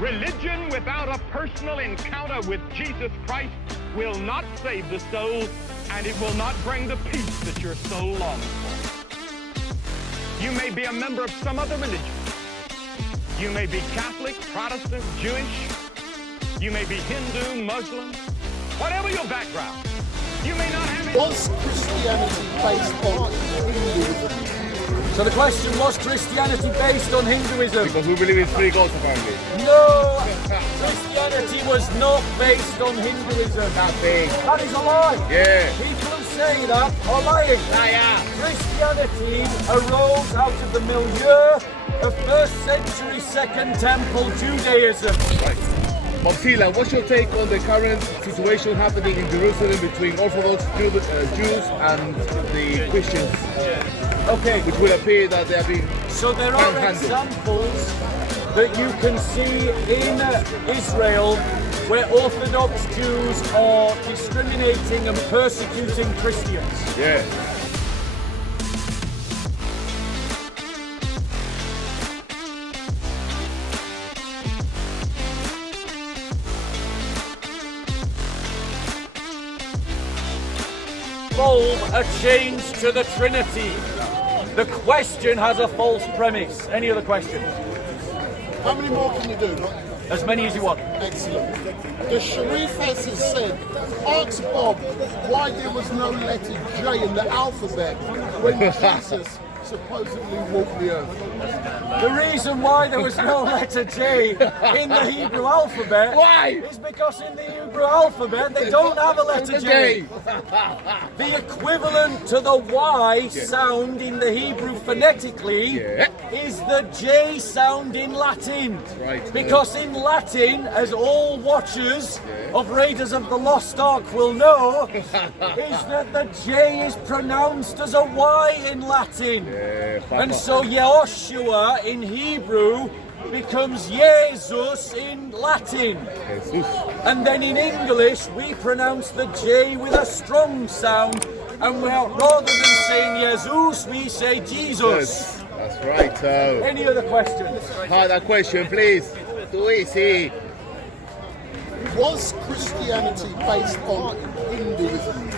Religion without a personal encounter with Jesus Christ will not save the soul, and it will not bring the peace that your soul longs for. You may be a member of some other religion. You may be Catholic, Protestant, Jewish. You may be Hindu, Muslim. Whatever your background, you may not have it. Was Christianity based on Hinduism? So the question was Christianity based on Hinduism? Because we believe in three gods apparently. No! Christianity was not based on Hinduism. That big. That is a lie. Yeah. People who say that are lying. Christianity arose out of the milieu of 1st century Second Temple Judaism. Right. Mobsila, what's your take on the current situation happening in Jerusalem between Orthodox Jews and the Christians? Okay. Which will appear that they are being So there are examples that you can see in Israel where Orthodox Jews are discriminating and persecuting Christians. Yeah. A change to the Trinity. The question has a false premise. Any other questions? How many more can you do? As many as you want. Excellent. The Sharif has said, ask Bob why there was no letter J in the alphabet when Jesus supposedly walked the earth. The reason why there was no letter J in the Hebrew alphabet is because in the Hebrew alphabet they don't have a letter J. The equivalent to the Y sound in the Hebrew phonetically is the J sound in Latin. Right. Because in Latin, as all watchers of Raiders of the Lost Ark will know, is that the J is pronounced as a Y in Latin. And so Yehoshua in Hebrew becomes Jesus in Latin. And then in English we pronounce the J with a strong sound, and rather than saying Jesus we say Jesus. That's right. Any other questions? Harder question, please. Too easy. Was Christianity based on Hinduism?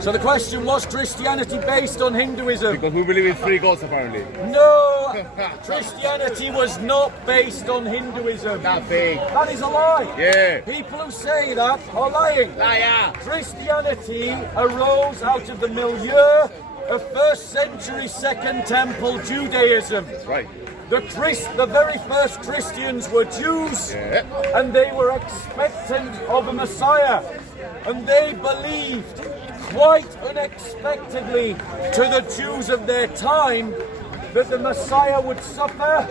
So the question was Christianity based on Hinduism? Because we believe in three gods apparently. No! Christianity was not based on Hinduism. That big. That is a lie. Yeah. People who say that are lying. Liar. Christianity arose out of the milieu of 1st century Second Temple Judaism. That's right. The very first Christians were Jews, and they were expectant of a Messiah, and they believed quite unexpectedly to the Jews of their time that the Messiah would suffer,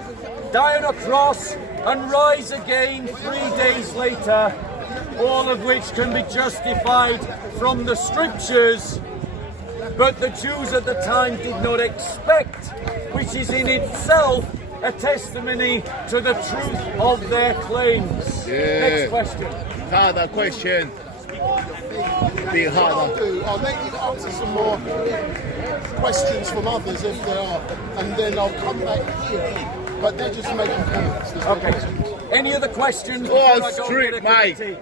die on a cross, and rise again 3 days later, all of which can be justified from the scriptures. But the Jews at the time did not expect, which is in itself a testimony to the truth of their claims. Next question. Harder question. Be harder. I'll let you answer some more questions from others if there are, and then I'll come back here. But they're just making comments. Okay. Any other questions? Street Mike.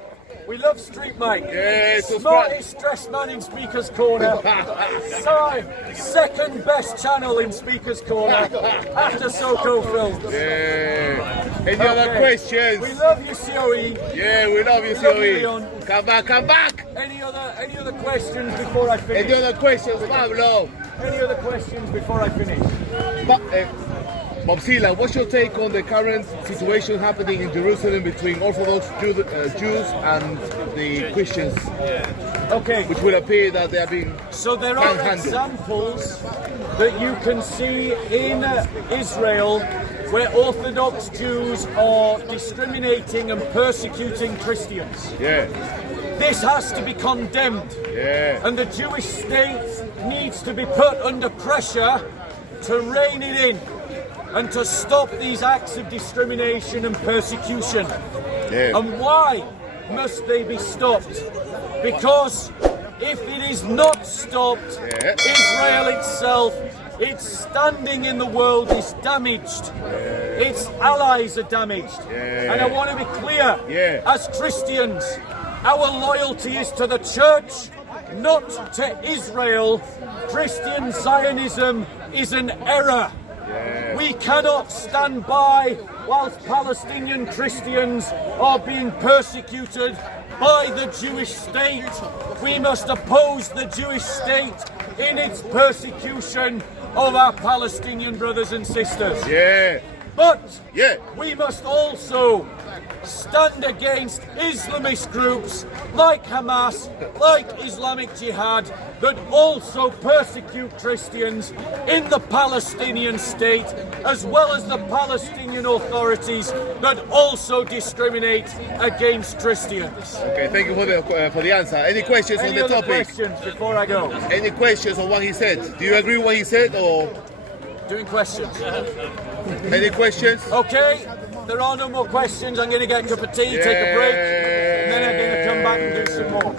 We love Street Mike. Yes, smartest dressed man in Speaker's Corner. Second best channel in Speaker's Corner after Soko Films. Any other questions? We love you, COE. Yeah, we love you, COE. Come back, come back. Any other questions before I finish? Any other questions, Pablo? Any other questions before I finish? Mobsila, what's your take on the current situation happening in Jerusalem between Orthodox Jews and the Christians? Okay. Which will appear that they are being So there are examples that you can see in Israel where Orthodox Jews are discriminating and persecuting Christians. This has to be condemned. And the Jewish state needs to be put under pressure to rein it in and to stop these acts of discrimination and persecution. And why must they be stopped? Because if it is not stopped, Yeah. Israel itself, its standing in the world is damaged. Its allies are damaged. Yeah. And I want to be clear, Yeah. as Christians, our loyalty is to the church, not to Israel. Christian Zionism is an error. We cannot stand by whilst Palestinian Christians are being persecuted by the Jewish state. We must oppose the Jewish state in its persecution of our Palestinian brothers and sisters. Yeah. But Yeah. we must also stand against Islamist groups like Hamas, like Islamic Jihad, that also persecute Christians in the Palestinian state, as well as the Palestinian authorities that also discriminate against Christians. Okay, thank you for the answer. Any questions on Any the other topic? questions before I go? Any questions on what he said? Do you agree with what he said, or Doing questions. any questions? Okay, there are no more questions. I'm going to get a cup of tea, take a break, and then I'm going to come back and do some more.